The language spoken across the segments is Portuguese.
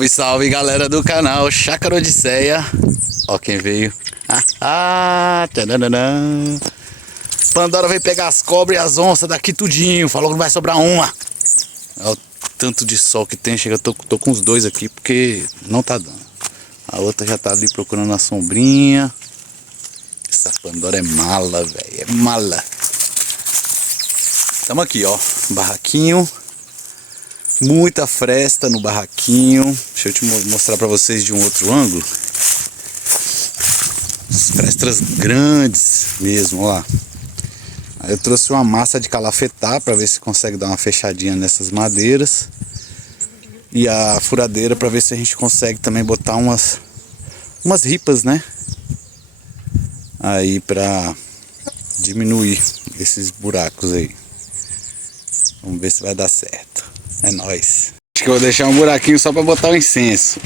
Salve, salve galera do canal Chácara Odisseia. Ó quem veio. Tadadadã. Pandora veio pegar as cobras e as onças daqui tudinho. Falou que não vai sobrar uma. Olha o tanto de sol que tem. Chega, tô com os dois aqui porque não tá dando. A outra já tá ali procurando a sombrinha. Essa Pandora é mala, velho. É mala. Tamo aqui, ó. Barraquinho. Muita fresta no barraquinho. Deixa eu te mostrar pra vocês de um outro ângulo. As frestas grandes mesmo, ó lá. Aí eu trouxe uma massa de calafetar pra ver se consegue dar uma fechadinha nessas madeiras. E a furadeira pra ver se a gente consegue também botar umas ripas, né? Aí pra diminuir esses buracos aí. Vamos ver se vai dar certo. É nóis. Acho que eu vou deixar um buraquinho só pra botar o incenso.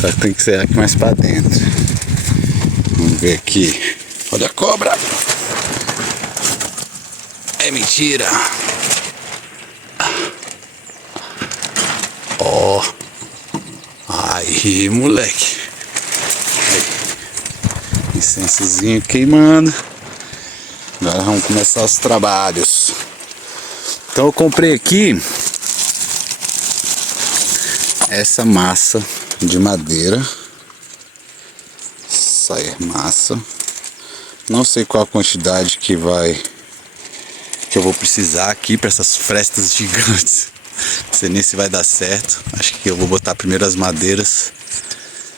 Só que tem que ser aqui mais pra dentro. Vamos ver aqui. Olha a cobra. É mentira. Ó. Aí, moleque. Aí. Incensozinho queimando. Agora vamos começar os trabalhos. Então eu comprei aqui essa massa de madeira. Essa massa. Não sei qual a quantidade que eu vou precisar aqui para essas frestas gigantes. Não sei nem se vai dar certo. Acho que eu vou botar primeiro as madeiras,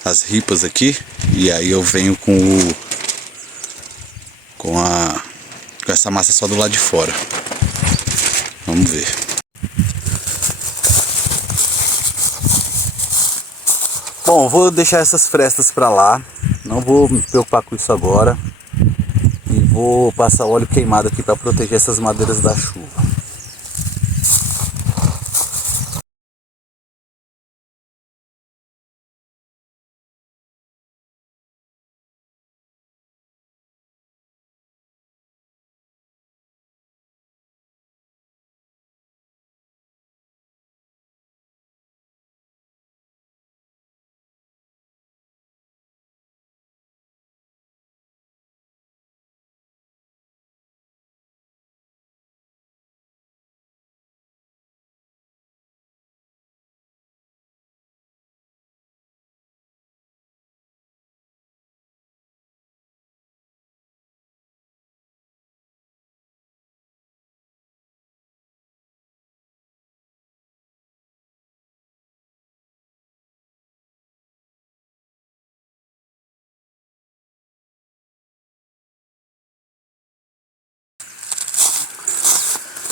as ripas aqui, e aí eu venho com essa massa só do lado de fora. Vamos ver. Bom, vou deixar essas frestas para lá. Não vou me preocupar com isso agora. E vou passar óleo queimado aqui para proteger essas madeiras da chuva.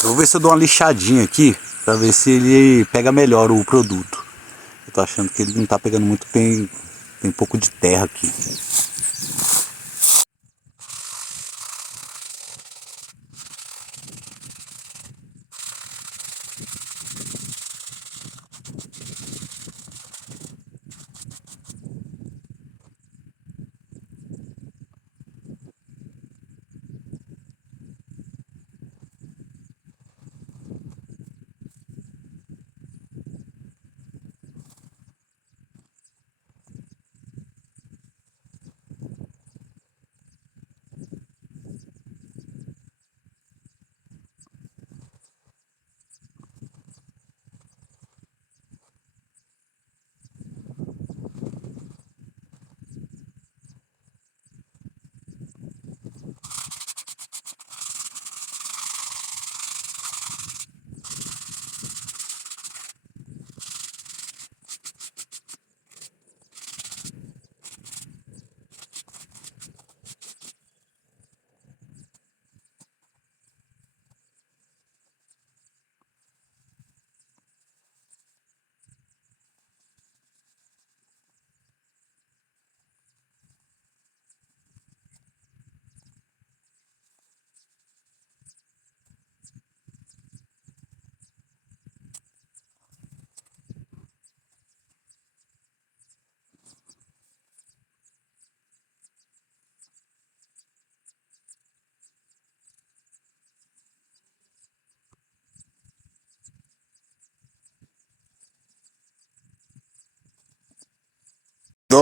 Eu vou ver se eu dou uma lixadinha aqui para ver se ele pega melhor o produto. Eu tô achando que ele não tá pegando muito, tem pouco de terra aqui.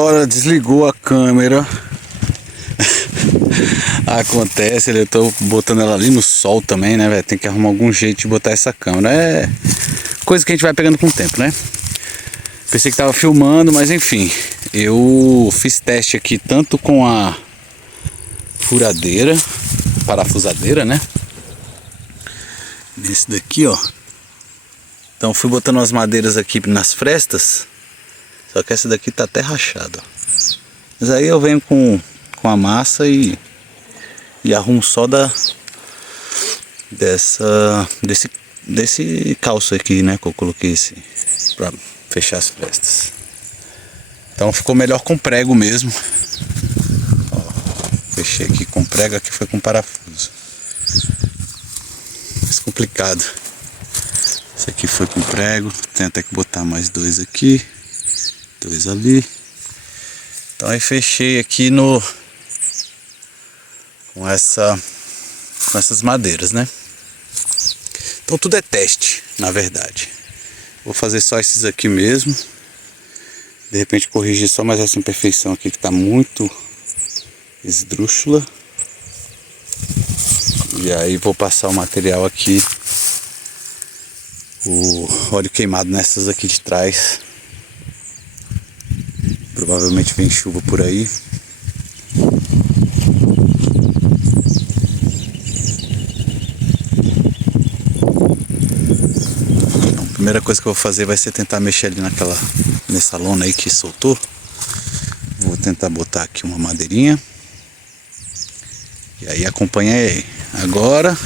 Pandora desligou a câmera. Acontece, eu tô botando ela ali no sol também, né, velho? Tem que arrumar algum jeito de botar essa câmera. É coisa que a gente vai pegando com o tempo, né? Pensei que tava filmando, mas enfim. Eu fiz teste aqui tanto com a furadeira, parafusadeira, né? Nesse daqui, ó. Então fui botando as madeiras aqui nas frestas. Só que essa daqui tá até rachada, ó. Mas aí eu venho com a massa e arrumo só desse calço aqui, né, que eu coloquei pra fechar as frestas. Então ficou melhor com prego mesmo. Ó, fechei aqui com prego, aqui foi com parafuso. Mais complicado. Esse aqui foi com prego, tem até que botar mais dois aqui, dois ali. Então aí fechei aqui com essas madeiras, né? Então tudo é teste, na verdade. Vou fazer só esses aqui mesmo. De repente corrigir só mais essa imperfeição aqui que tá muito esdrúxula. E aí vou passar o material aqui, o óleo queimado nessas aqui de trás. Provavelmente vem chuva por aí. Então, a primeira coisa que eu vou fazer vai ser tentar mexer ali nessa lona aí que soltou. Vou tentar botar aqui uma madeirinha. E aí acompanha aí. Agora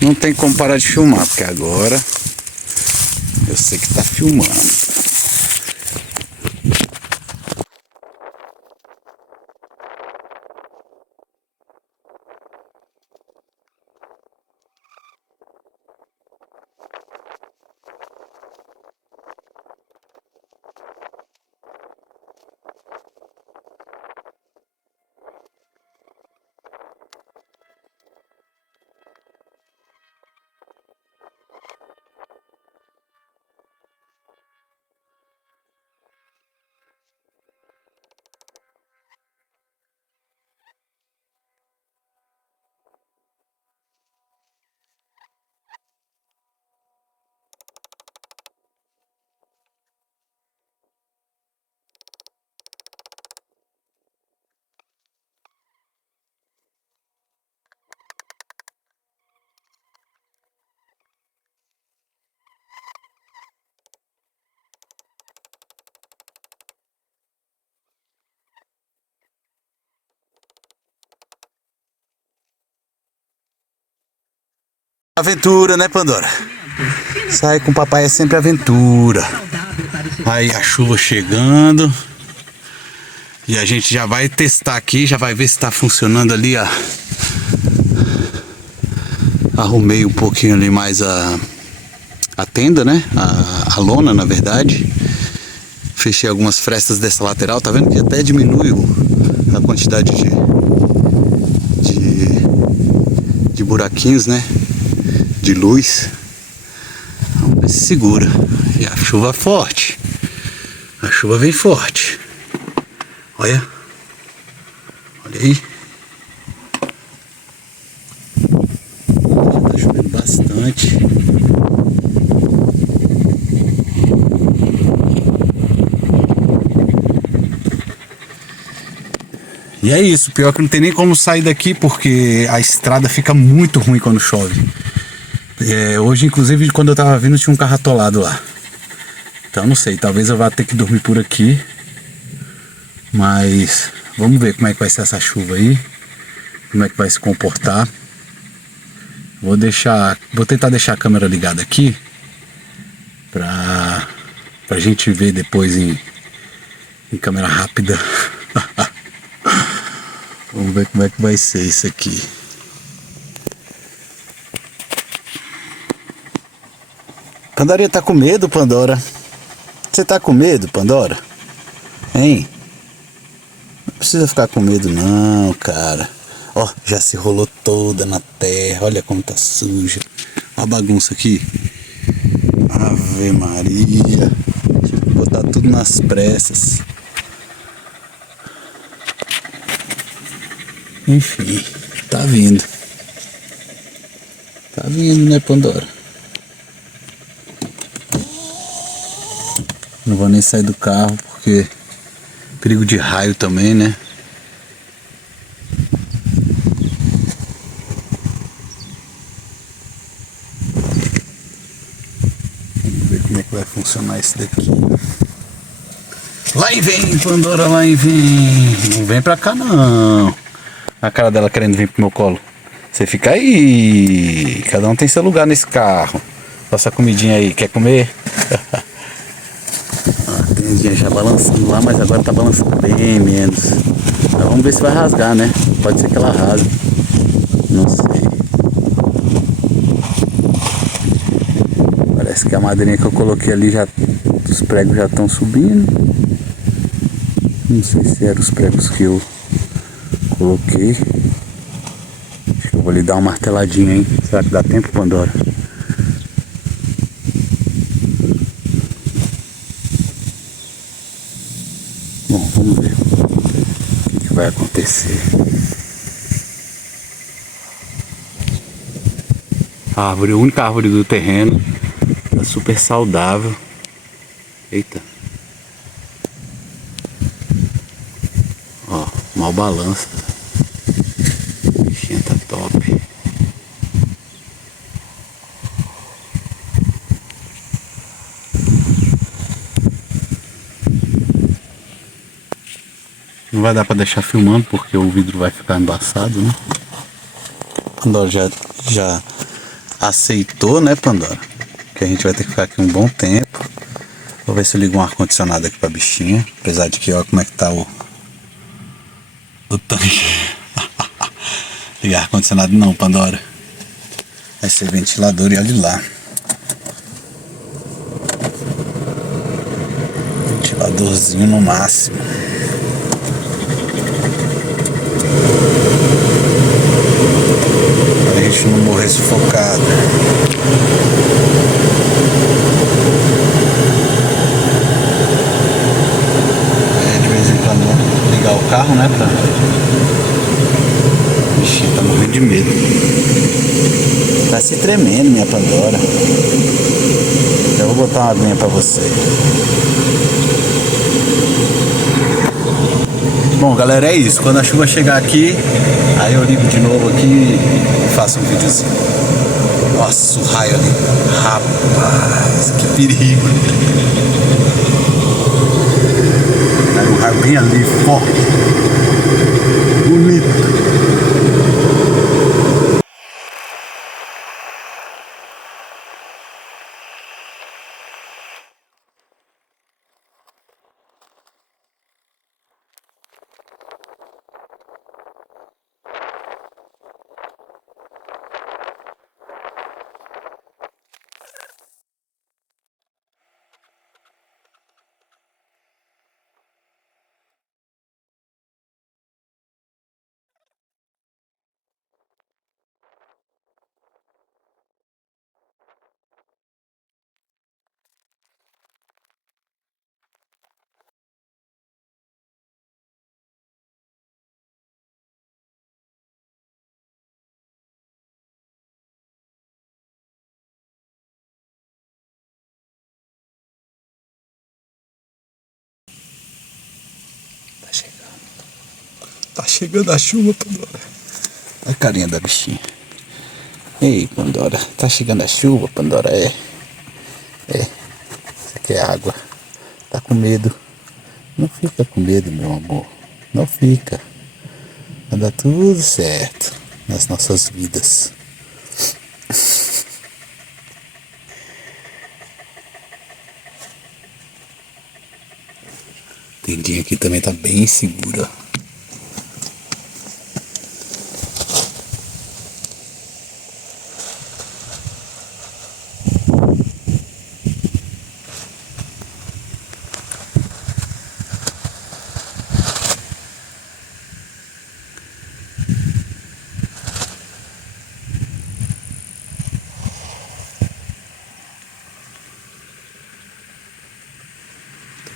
não tem como parar de filmar, porque agora eu sei que tá filmando. Aventura, né, Pandora? Sai com o papai é sempre aventura. Aí a chuva chegando. E a gente já vai testar aqui, já vai ver se tá funcionando ali a... Arrumei um pouquinho ali mais a tenda, né? A lona, na verdade. Fechei algumas frestas dessa lateral, tá vendo que até diminui a quantidade de buraquinhos, né? De luz. Vamos ver se segura. E a chuva é forte. A chuva vem forte. Olha. Olha aí. Já tá chovendo bastante. E é isso. Pior que não tem nem como sair daqui porque a estrada fica muito ruim quando chove. Hoje, inclusive, quando eu tava vindo, tinha um carro atolado lá. Então, não sei, talvez eu vá ter que dormir por aqui. Mas vamos ver como é que vai ser essa chuva aí. Como é que vai se comportar. Vou tentar deixar a câmera ligada aqui. Pra gente ver depois em câmera rápida. Vamos ver como é que vai ser isso aqui. Pandorinha tá com medo, Pandora? Você tá com medo, Pandora? Hein? Não precisa ficar com medo não, cara. Ó, já se rolou toda na terra. Olha como tá suja. Olha a bagunça aqui. Ave Maria. Tive que botar tudo nas pressas. Enfim, tá vindo. Tá vindo, né, Pandora? Não vou nem sair do carro porque perigo de raio também, né? Vamos ver como é que vai funcionar esse daqui. Lá e vem, Pandora, lá e vem. Não vem pra cá, não. A cara dela querendo vir pro meu colo. Você fica aí. Cada um tem seu lugar nesse carro. Passa a comidinha aí. Quer comer? A tendinha já balançando lá, mas agora tá balançando bem menos. Então, vamos ver se vai rasgar, né? Pode ser que ela rasgue. Não sei. Parece que a madeirinha que eu coloquei ali já... Os pregos já estão subindo. Não sei se eram os pregos que eu coloquei. Acho que eu vou lhe dar uma marteladinha, hein? Será que dá tempo, Pandora? Bom, vamos ver o que vai acontecer. A árvore, a única árvore do terreno. Tá super saudável. Eita. Ó, mal balança. A bichinha tá top. Não vai dar pra deixar filmando porque o vidro vai ficar embaçado, né? Pandora já aceitou, né, Pandora? Que a gente vai ter que ficar aqui um bom tempo. Vou ver se eu ligo um ar-condicionado aqui pra bichinha. Apesar de que olha como é que tá o tanque. Ligar ar-condicionado não, Pandora. Vai ser ventilador e olha lá. Ventiladorzinho no máximo. Pra gente não morrer sufocado. De vez em quando ligar o carro, né? Bichinho tá morrendo de medo. Tá se tremendo, minha Pandora. Eu vou botar uma aguinha pra você. Bom, galera, é isso. Quando a chuva chegar aqui, aí eu ligo de novo aqui e faço um videozinho. Nossa, o raio ali. Rapaz, que perigo. Aí um raio bem ali, forte. Bonito. Tá chegando. Tá chegando a chuva, Pandora. Olha a carinha da bichinha. Ei, Pandora. Tá chegando a chuva, Pandora. É. Isso aqui é água. Tá com medo. Não fica com medo, meu amor. Não fica. Vai dar tudo certo nas nossas vidas. A tendinha aqui também tá bem segura.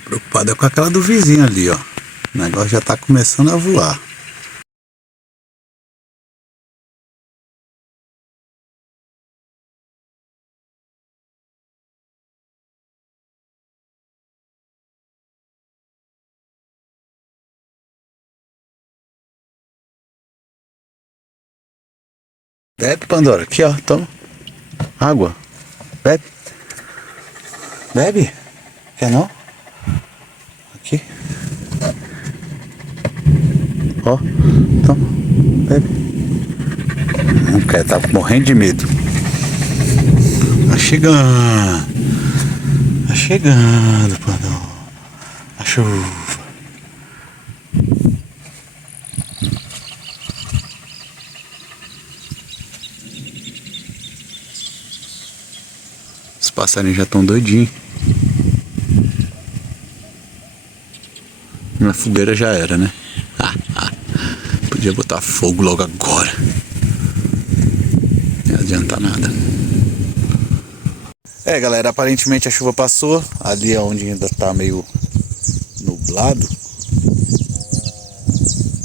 Preocupada com aquela do vizinho ali, ó. O negócio já tá começando a voar. Bebe, Pandora. Aqui, ó. Toma. Água. Bebe. Bebe. Quer não? Aqui. Ó. Toma. Bebe. Não quer. Tá morrendo de medo. Tá chegando. Tá chegando, Pandora. A chuva. Os passarinhos já estão doidinhos. Na fogueira já era, né? Podia botar fogo logo agora. Não adianta nada. É, galera, aparentemente a chuva passou. Ali é onde ainda tá meio nublado.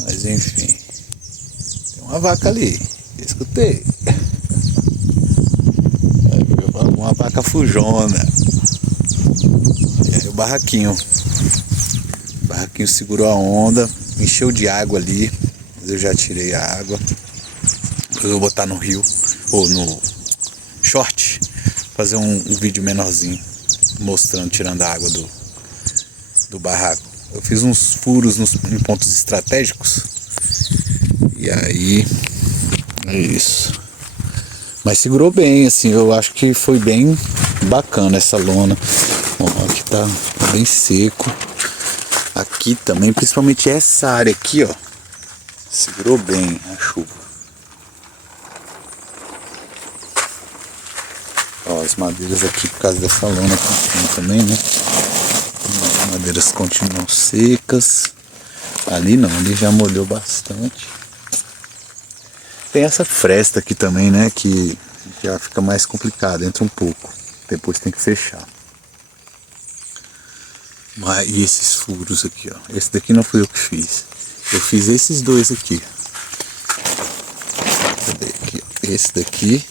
Mas enfim. Tem uma vaca ali. Escutei. Uma vaca fujona. E aí o barraquinho. O barraquinho segurou a onda. Encheu de água ali. Mas eu já tirei a água. Eu vou botar no rio. Ou no short. Fazer um vídeo menorzinho. Mostrando, tirando a água do barraco. Eu fiz uns furos em pontos estratégicos. E aí... é isso. Mas segurou bem, assim, eu acho que foi bem bacana essa lona. Ó, aqui tá bem seco. Aqui também, principalmente essa área aqui, ó. Segurou bem a chuva. Ó, as madeiras aqui por causa dessa lona aqui também, né? As madeiras continuam secas. Ali não, ali já molhou bastante. Tem essa fresta aqui também, né, que já fica mais complicado, entra um pouco, depois tem que fechar. Mas e esses furos aqui, ó, esse daqui não fui eu que fiz, eu fiz esses dois aqui. Cadê aqui? Esse daqui,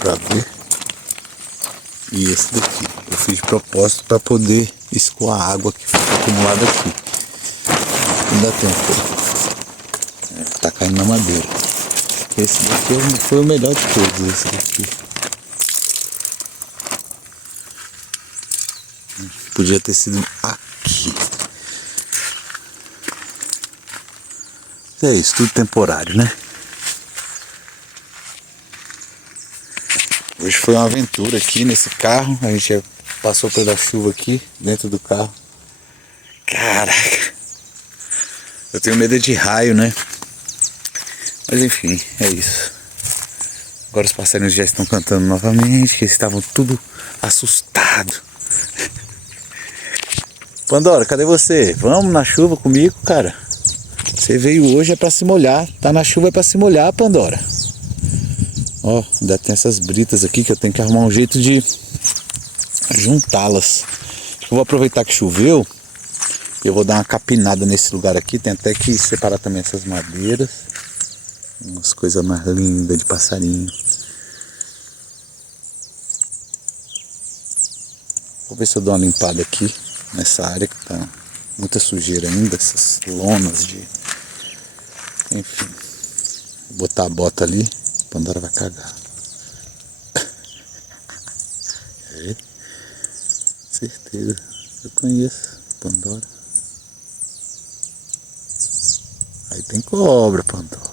pra ver, e esse daqui, eu fiz de propósito para poder escoar a água que fica acumulada aqui. Ainda tem um pouco. Tá caindo na madeira. Esse daqui foi o melhor de todos, esse daqui. Podia ter sido aqui. É isso, tudo temporário, né? Hoje foi uma aventura aqui nesse carro. A gente passou pela chuva aqui, dentro do carro. Caraca! Eu tenho medo de raio, né? Mas enfim, é isso. Agora os passarinhos já estão cantando novamente, eles estavam tudo assustados. Pandora, cadê você? Vamos na chuva comigo, cara? Você veio hoje é pra se molhar. Tá na chuva é pra se molhar, Pandora. Ó, ainda tem essas britas aqui que eu tenho que arrumar um jeito de juntá-las. Eu vou aproveitar que choveu. Eu vou dar uma capinada nesse lugar aqui. Tem até que separar também essas madeiras. Umas coisas mais lindas de passarinho. Vou ver se eu dou uma limpada aqui nessa área que tá muita sujeira ainda, essas lonas de... enfim. Vou botar a bota ali, a Pandora vai cagar. É, certeza, eu conheço Pandora. Aí tem cobra, Pandora.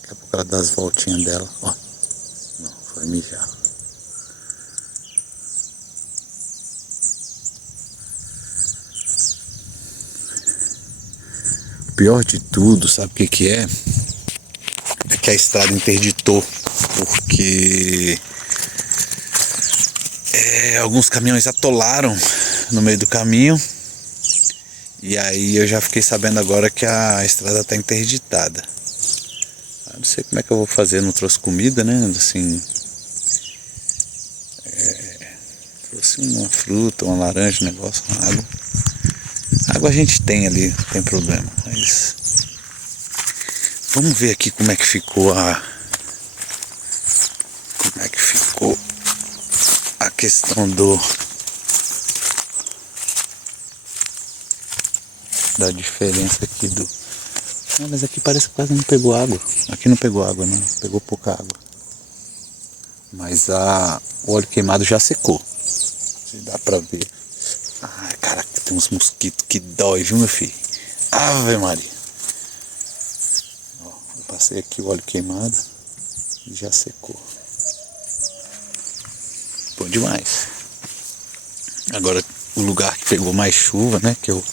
Daqui a pouco ela dá as voltinhas dela, ó. Não, foi mijar. O pior de tudo, sabe o que que é? É que a estrada interditou, porque alguns caminhões atolaram no meio do caminho. E aí eu já fiquei sabendo agora que a estrada está interditada. Eu não sei como é que eu vou fazer, não trouxe comida, né? Assim, trouxe uma fruta, uma laranja, um negócio, uma água. Água a gente tem ali, não tem problema. Mas vamos ver aqui como é que ficou a questão da diferença aqui do... Ah, mas aqui parece que quase não pegou água. Aqui não pegou água, não. Pegou pouca água. Mas o óleo queimado já secou. Se dá pra ver. Ai, caraca, tem uns mosquitos que dói, viu, meu filho? Ave Maria. Ó, eu passei aqui o óleo queimado e já secou. Bom demais. Agora o lugar que pegou mais chuva, né? Que eu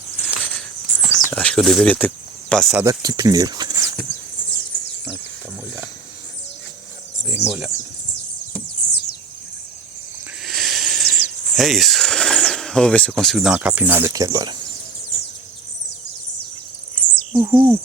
acho que eu deveria ter passado aqui primeiro. Aqui tá molhado. Bem molhado. É isso. Vou ver se eu consigo dar uma capinada aqui agora. Uhul!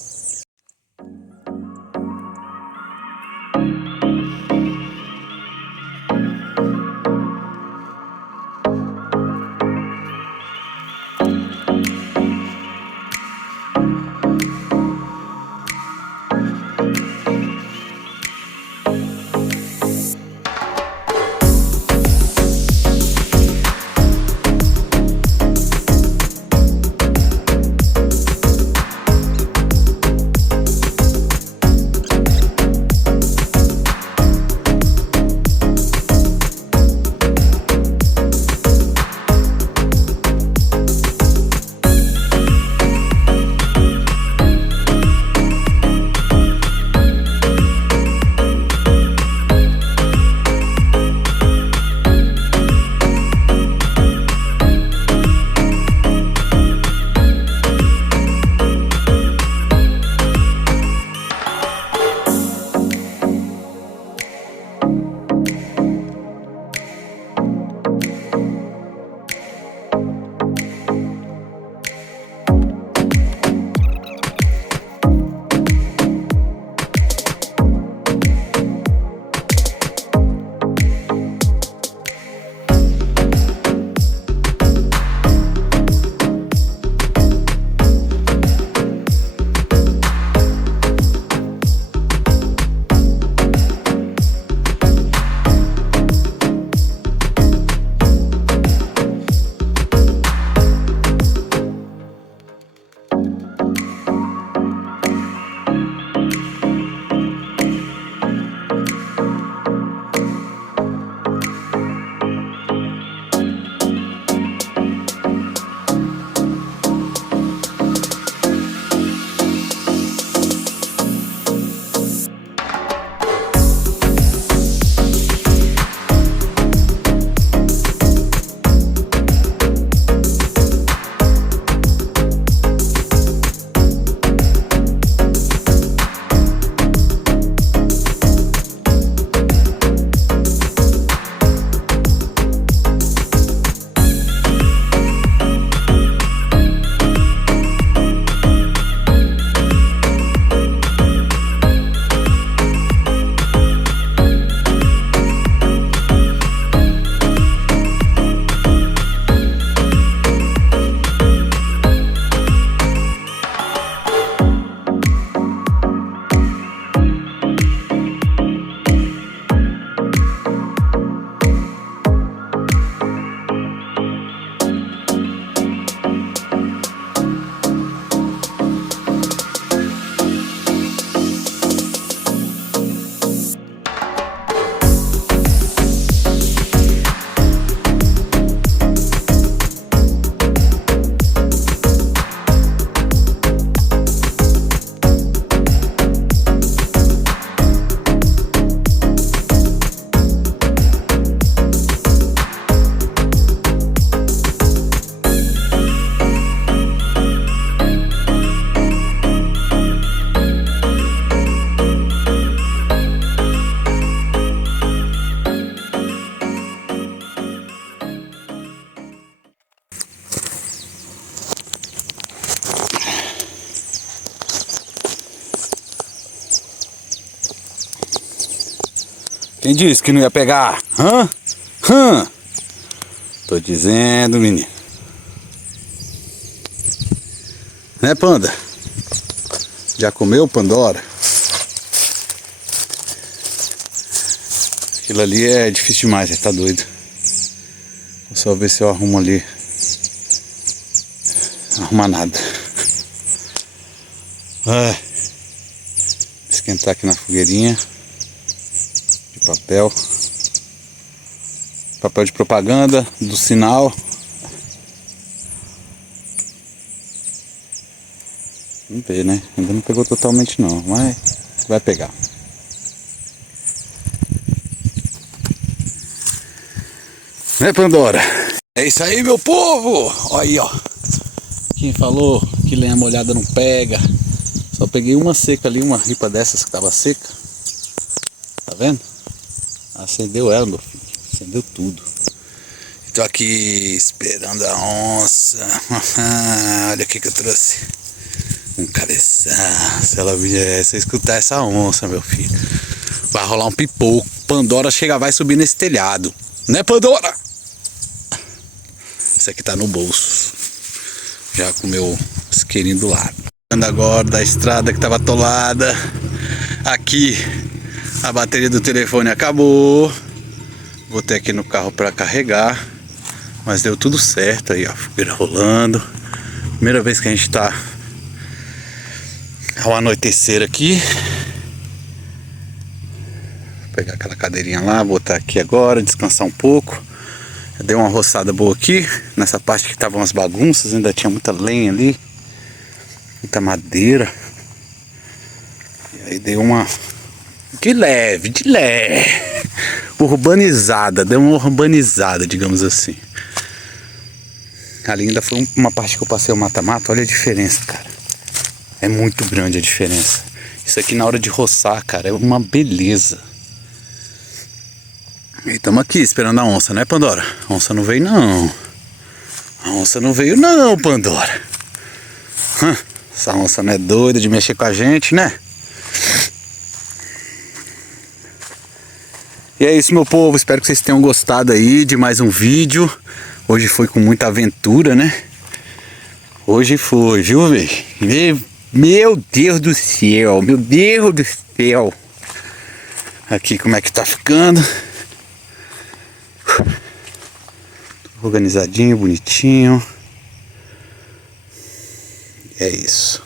Quem disse que não ia pegar? Hã? Tô dizendo, menino. Né, Panda? Já comeu Pandora? Aquilo ali é difícil demais, tá doido. Vou só ver se eu arrumo ali. Não arruma nada. Esquentar aqui na fogueirinha de papel. Papel de propaganda do sinal. Vamos ver, né? Ainda não pegou totalmente não, mas vai pegar. Né, Pandora? É isso aí, meu povo! Olha aí, ó. Quem falou que lenha molhada não pega. Só peguei uma seca ali, uma ripa dessas que tava seca. Tá vendo? Acendeu ela, meu filho. Acendeu tudo. Tô aqui esperando a onça. Olha o que eu trouxe. Um cabeção. Se ela vier, se escutar essa onça, meu filho, vai rolar um pipoco. Pandora chega, vai subir nesse telhado. Né, Pandora? Esse aqui tá no bolso. Já com o meu isqueirinho do lado. Ando agora da estrada que tava atolada. Aqui a bateria do telefone acabou. Botei aqui no carro para carregar. Mas deu tudo certo aí, ó. Fogueira rolando. Primeira vez que a gente tá ao anoitecer aqui. Vou pegar aquela cadeirinha lá, botar aqui agora, descansar um pouco. Eu dei uma roçada boa aqui. Nessa parte que estavam as bagunças, ainda tinha muita lenha ali. Muita madeira. E aí dei uma... de leve. Urbanizada, deu uma urbanizada, digamos assim. Ali ainda foi uma parte que eu passei o mata-mata. Olha a diferença, cara. É muito grande a diferença. Isso aqui na hora de roçar, cara, é uma beleza. E estamos aqui esperando a onça, né, Pandora? A onça não veio não. A onça não veio não, Pandora. Essa onça não é doida de mexer com a gente, né? E é isso, meu povo. Espero que vocês tenham gostado aí de mais um vídeo. Hoje foi com muita aventura, né? Hoje foi, viu, velho? Meu Deus do céu, meu Deus do céu. Aqui como é que tá ficando. Organizadinho, bonitinho. É isso.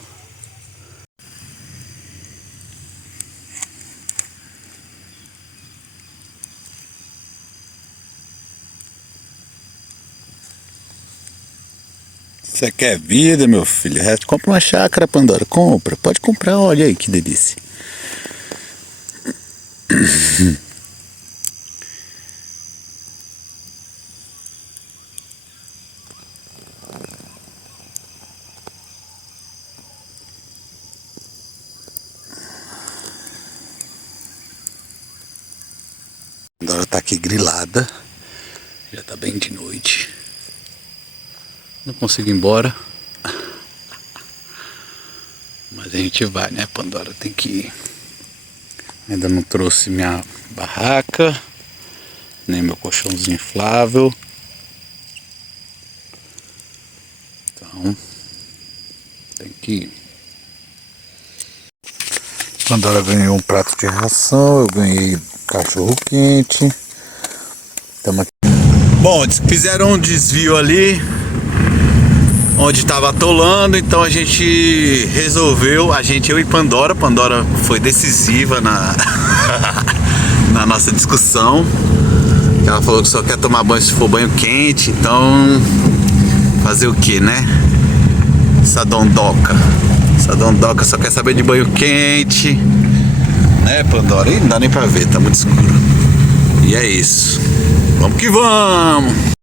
Você quer vida, meu filho? Compra uma chácara, Pandora. Compra, pode comprar, olha aí que delícia. Pandora tá aqui grilada. Já tá bem de noite. Não consigo ir embora. Mas a gente vai, né, Pandora? Tem que ir. Ainda não trouxe minha barraca, nem meu colchãozinho inflável. Então, tem que ir. Pandora ganhou um prato de ração, eu ganhei cachorro quente. Tamo aqui. Bom, fizeram um desvio ali onde estava atolando, então a gente resolveu, eu e Pandora foi decisiva na nossa discussão. Ela falou que só quer tomar banho se for banho quente, então fazer o que, né? Essa dondoca só quer saber de banho quente, né, Pandora? Ih, não dá nem pra ver, tá muito escuro. E é isso, vamos que vamos!